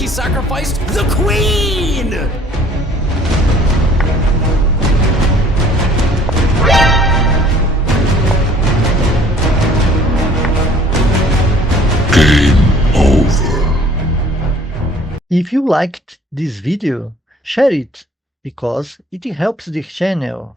He sacrificed the queen! If you liked this video, share it because it helps the channel.